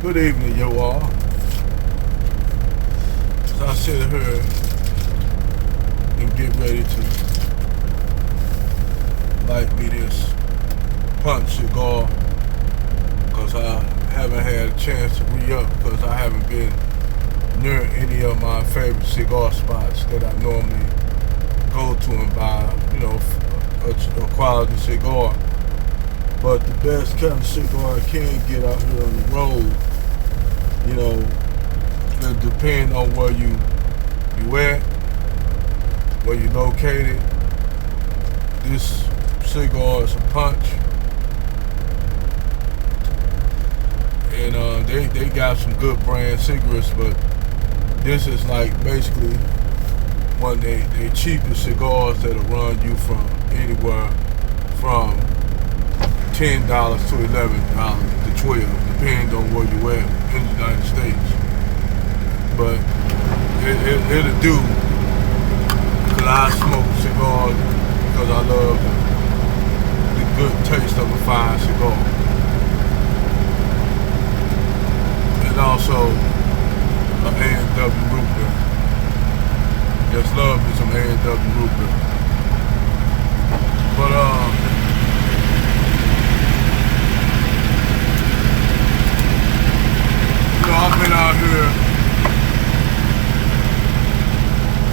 Good evening, you all. As I sit here and get ready to light me this punch cigar, because I haven't had a chance to re-up because I haven't been near any of my favorite cigar spots that I normally go to and buy, a quality cigar. But the best kind of cigar I can get out here on the road, it depends on where you at, where you located. This cigar is a punch, and they got some good brand cigarettes, but this is like basically one of the cheapest cigars that'll run you from anywhere from $10 to $11 to $12, depending on where you at in the United States. But it'll do, because I smoke cigars because I love the good taste of a fine cigar. And also an A&W root beer. Just love me some A&W root beer. But I've been out here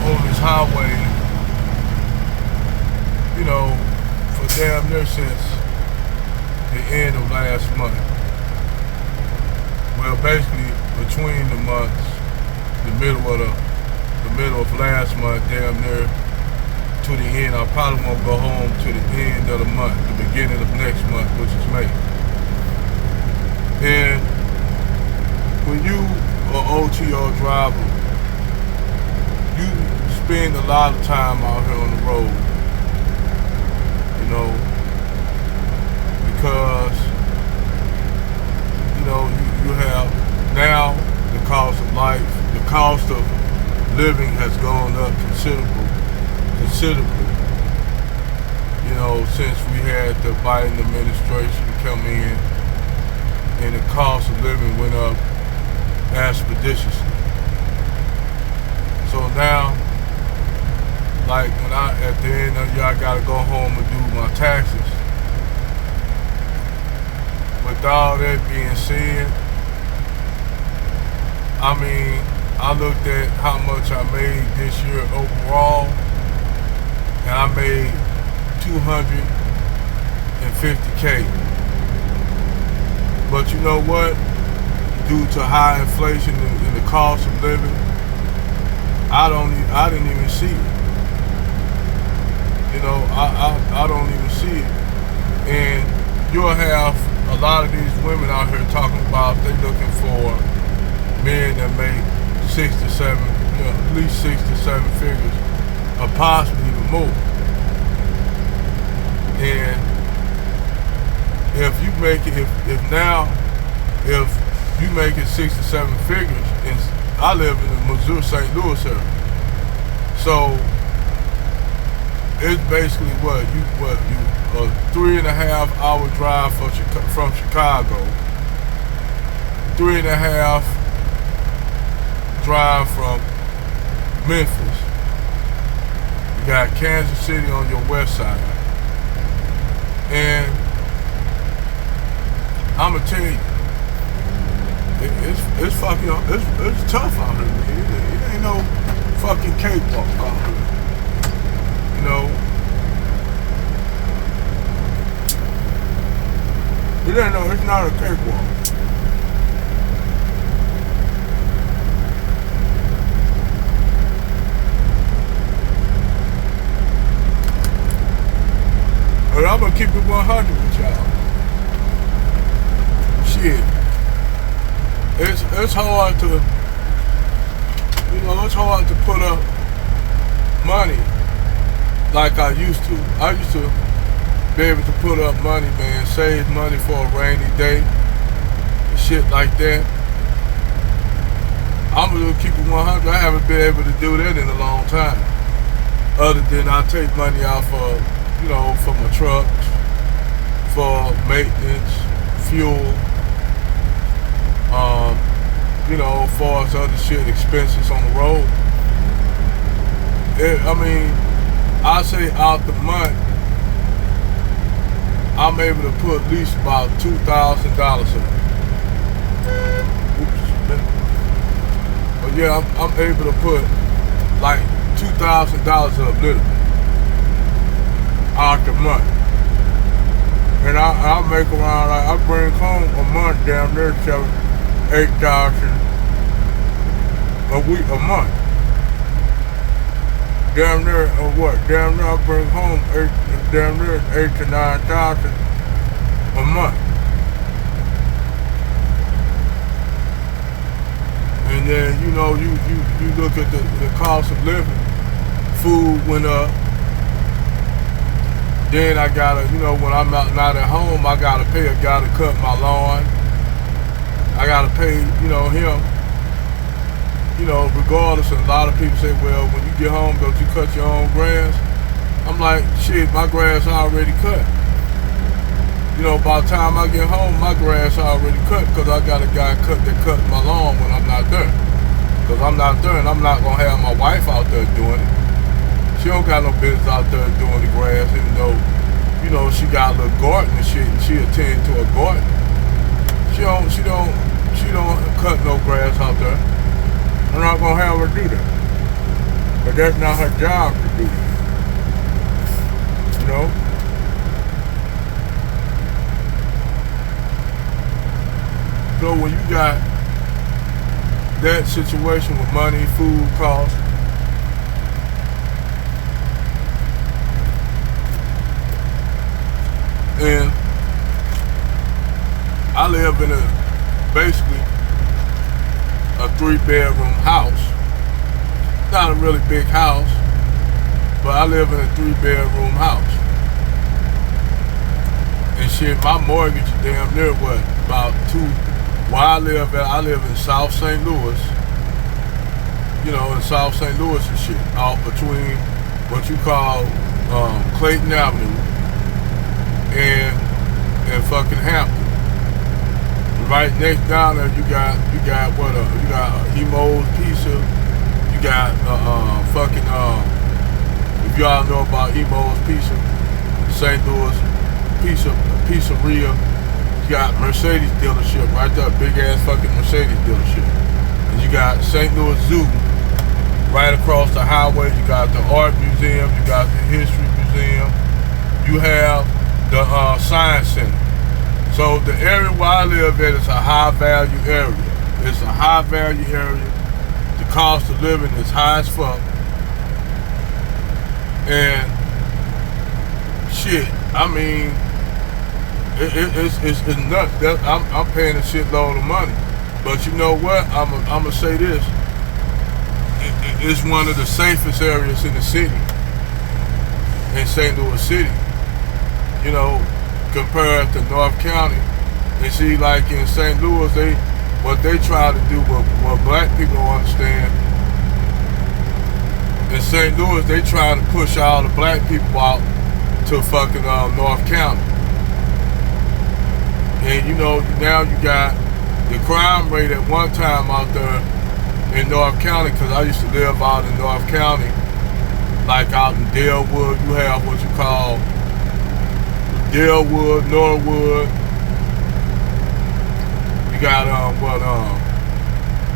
on this highway, for damn near since the end of last month. Well, basically between the months, the middle of last month, damn near to the end. I probably won't go home to the end of the month, the beginning of next month, which is May. And when you are OTR driver, you spend a lot of time out here on the road, because you have now the cost of life, the cost of living has gone up considerably, since we had the Biden administration come in, and the cost of living went up expeditiously. So now, like when at the end of the year, I gotta go home and do my taxes. With all that being said, I looked at how much I made this year overall, and I made $250K. But you know what? Due to high inflation and the cost of living, I didn't even see it. I don't even see it. And you'll have a lot of these women out here talking about they looking for men that make 6 to 7, at least 6 to 7 figures, or possibly even more. And if you make it, if you make it 6 to 7 figures, and I live in the Missouri, St. Louis area, so it's basically a 3.5 hour drive from Chicago, 3.5 drive from Memphis. You got Kansas City on your west side, and I'ma tell you, it's fucking, it's tough out here, man. It ain't no fucking cakewalk out here. It's not a cakewalk. But I'm gonna keep it 100 with y'all. Shit. It's hard to, it's hard to put up money like I used to. I used to be able to put up money, man, save money for a rainy day and shit like that. I'm gonna keep it 100. I haven't been able to do that in a long time. Other than I take money out for, for my trucks, for maintenance, fuel, you know, as far as other shit, expenses on the road. I mean, I say out the month, I'm able to put at least about $2,000 in. But yeah, I'm able to put like $2,000 up literally out the month. And I make around, like, I bring home a month down there, $8,000 a month. Down there, or what? Down there, I bring home down there $8,000 to $9,000 a month. And then, you know, you look at the cost of living. Food went up. Then I gotta, you know, when I'm not at home, I gotta pay a guy to cut my lawn. I gotta pay, you know, him. You know, regardless, and a lot of people say, well, when you get home, don't you cut your own grass? I'm like, shit, my grass already cut. You know, by the time I get home, my grass already cut because I got a guy that cut my lawn when I'm not there. Because I'm not there, and I'm not going to have my wife out there doing it. She don't got no business out there doing the grass, even though, you know, she got a little garden and shit, and she attend to a garden. She don't cut no grass out there. I'm not gonna have her do that. But that's not her job to do. You know? So when you got that situation with money, food costs, and I live in basically a 3-bedroom house. Not a really big house, but I live in a 3-bedroom house. And shit, my mortgage is damn near what, about where I live in South St. Louis. You know, in South St. Louis and shit, out between what you call Clayton Avenue and fucking Hampton. Right next down there, you got Emo's Pizza. You got if y'all know about Emo's Pizza, St. Louis Pizzeria. You got Mercedes dealership right there, big ass fucking Mercedes dealership. And you got St. Louis Zoo right across the highway. You got the art museum. You got the history museum. You have the science center. So the area where I live at is a high value area. It's a high value area. The cost of living is high as fuck. And shit, I mean, it's nuts. I'm paying a shitload of money. But you know what? I'm gonna say this. It's one of the safest areas in the city, in St. Louis City. You know, compared to North County. And see, like in St. Louis, what they try to do, what black people don't understand, in St. Louis, they try to push all the black people out to fucking North County. And you know, now you got the crime rate at one time out there in North County, because I used to live out in North County, like out in Dalewood. You have what you call Dalewood, Norwood. You got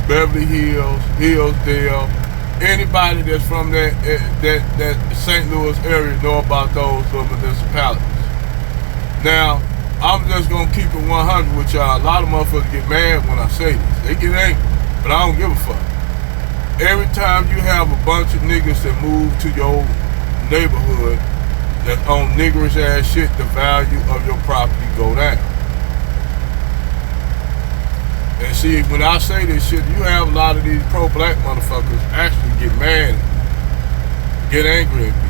Beverly Hills, Hillsdale. Anybody that's from that St. Louis area know about those little municipalities. Now, I'm just gonna keep it 100 with y'all. A lot of motherfuckers get mad when I say this. They get angry, but I don't give a fuck. Every time you have a bunch of niggas that move to your neighborhood that's on niggerish ass shit, the value of your property go down. And see, when I say this shit, you have a lot of these pro-black motherfuckers actually get mad, get angry at me.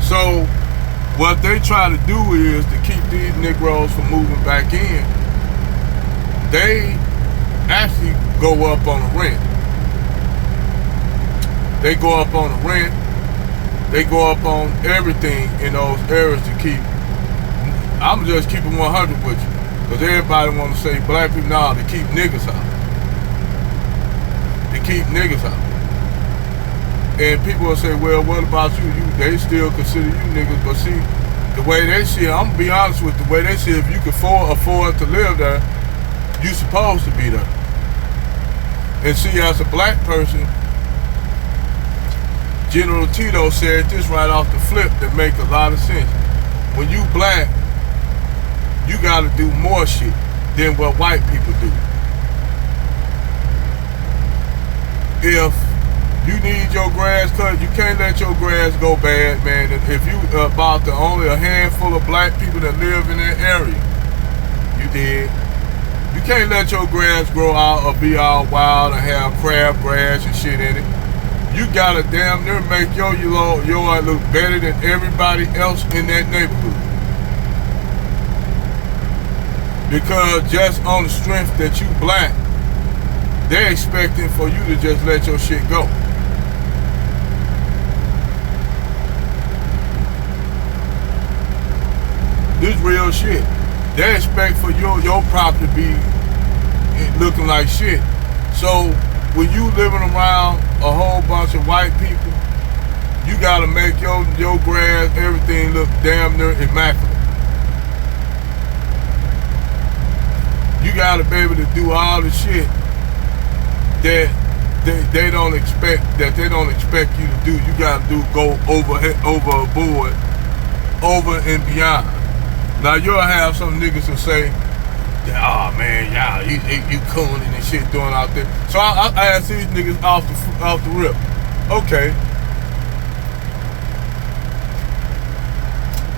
So, what they try to do is to keep these Negroes from moving back in, they actually go up on the rent. They go up on the rent. They go up on everything in those areas to keep. I'm just keeping 100 with you. Because everybody want to say black people now to keep niggas out. to keep niggas out. And people will say, well, what about you? They still consider you niggas. But see, the way they see it, I'm going to be honest with the way they see it, if you can afford to live there, you supposed to be there. And see, as a black person, General Tito said this right off the flip that make a lot of sense. When you black, you gotta do more shit than what white people do. If you need your grass cut, you can't let your grass go bad, man. If you about the only a handful of black people that live in that area, you did. You can't let your grass grow out or be all wild and have crabgrass and shit in it. You gotta damn near make your yard look better than everybody else in that neighborhood. Because just on the strength that you black, they're expecting for you to just let your shit go. This real shit. They expect for your property to be looking like shit. So when you living around a whole bunch of white people, you gotta make your grass, everything look damn near immaculate. You gotta be able to do all the shit that they don't expect you to do. You gotta go overboard, over and beyond. Now you'll have some niggas who say, oh man, y'all, you cooning and shit doing out there. So I ask these niggas off the rip. Okay,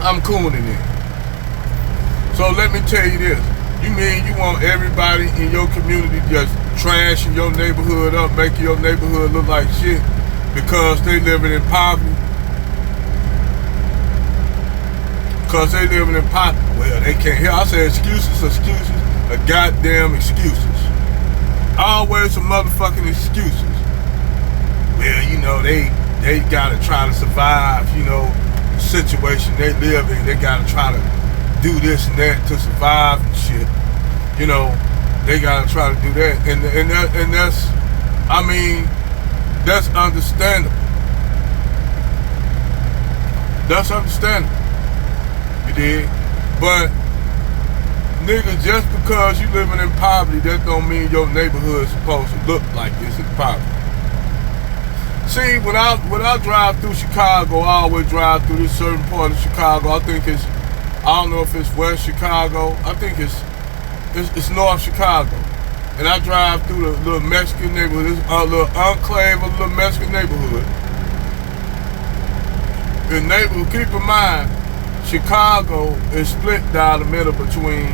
I'm cooning it. So let me tell you this. You mean you want everybody in your community just trashing your neighborhood up, making your neighborhood look like shit because they living in poverty? Because they living in poverty. Well, they can't hear. I say excuses, a goddamn excuses. Always some motherfucking excuses. Well, you know, they gotta try to survive, you know, the situation they live in. They gotta try to do this and that to survive and shit. You know, they gotta try to do that. And that's, I mean, that's understandable. That's understandable. You dig? But nigga, just because you living in poverty, that don't mean your neighborhood is supposed to look like this in poverty. See, when I drive through Chicago, I always drive through this certain part of Chicago. I don't know if it's West Chicago. I think it's North Chicago. And I drive through the little Mexican neighborhood, this little enclave of the little Mexican neighborhood. The neighborhood, keep in mind, Chicago is split down the middle between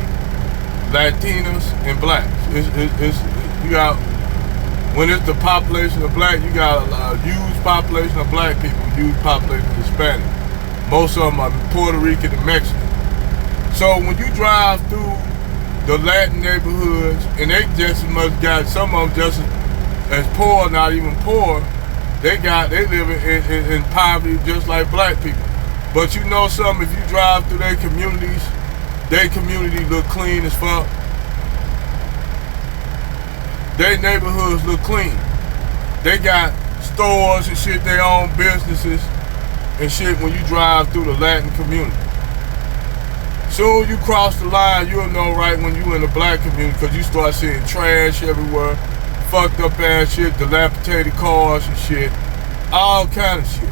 Latinos and blacks. You got, when it's the population of black, you got a huge population of black people, huge population of Hispanic. Most of them are Puerto Rican and Mexican. So when you drive through the Latin neighborhoods, and they just as much got, some of them just as poor, not even poor, they live in poverty just like black people. But you know something, if you drive through their community look clean as fuck. Their neighborhoods look clean. They got stores and shit, their own businesses and shit when you drive through the Latin community. Soon you cross the line, you'll know right when you in the black community, because you start seeing trash everywhere, fucked up ass shit, dilapidated cars and shit, all kind of shit.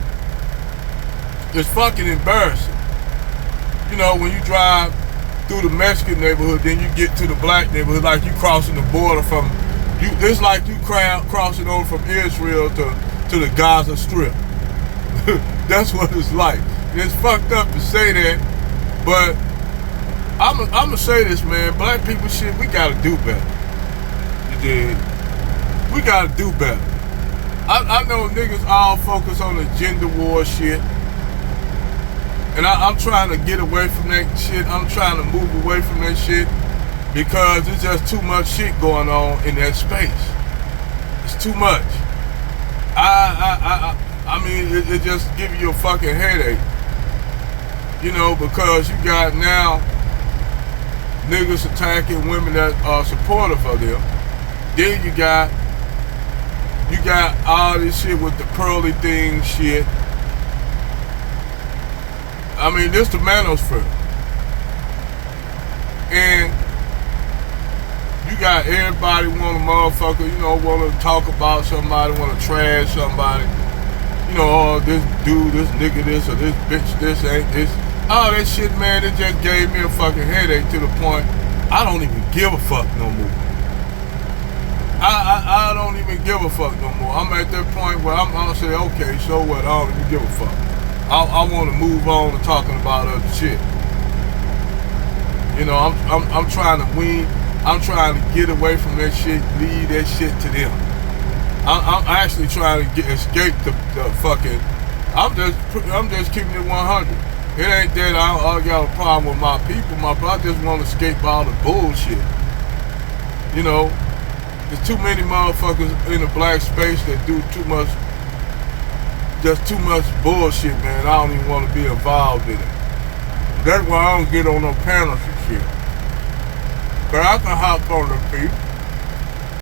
It's fucking embarrassing. You know, when you drive through the Mexican neighborhood, then you get to the black neighborhood, like you crossing the border from, it's like you crossing over from Israel to the Gaza Strip. That's what it's like. And it's fucked up to say that, but I'm gonna say this, man. Black people shit, we gotta do better. You dig? We gotta do better. I know niggas all focus on the gender war shit. And I'm trying to get away from that shit. I'm trying to move away from that shit because there's just too much shit going on in that space. It's too much. I mean, it just gives you a fucking headache. You know, because you got now niggas attacking women that are supportive of them. Then you got You got all this shit with the pearly thing shit. I mean, this the manosphere. And you got everybody want a motherfucker, you know, want to talk about somebody, want to trash somebody. You know, oh, this dude, this nigga, this, or this bitch, this ain't this. All that shit, man, it just gave me a fucking headache to the point I don't even give a fuck no more. I don't even give a fuck no more. I'm at that point where I'm gonna say, okay, so what? I don't even give a fuck. I want to move on to talking about other shit. You know, I'm trying to wean. I'm trying to get away from that shit, leave that shit to them. I'm actually trying to escape the fucking. I'm just keeping it 100. It ain't that I got a problem with my people. I just want to escape all the bullshit. You know, there's too many motherfuckers in the black space that do too much bullshit, man. I don't even want to be involved in it. That's why I don't get on no panels and shit. But I can hop on the people.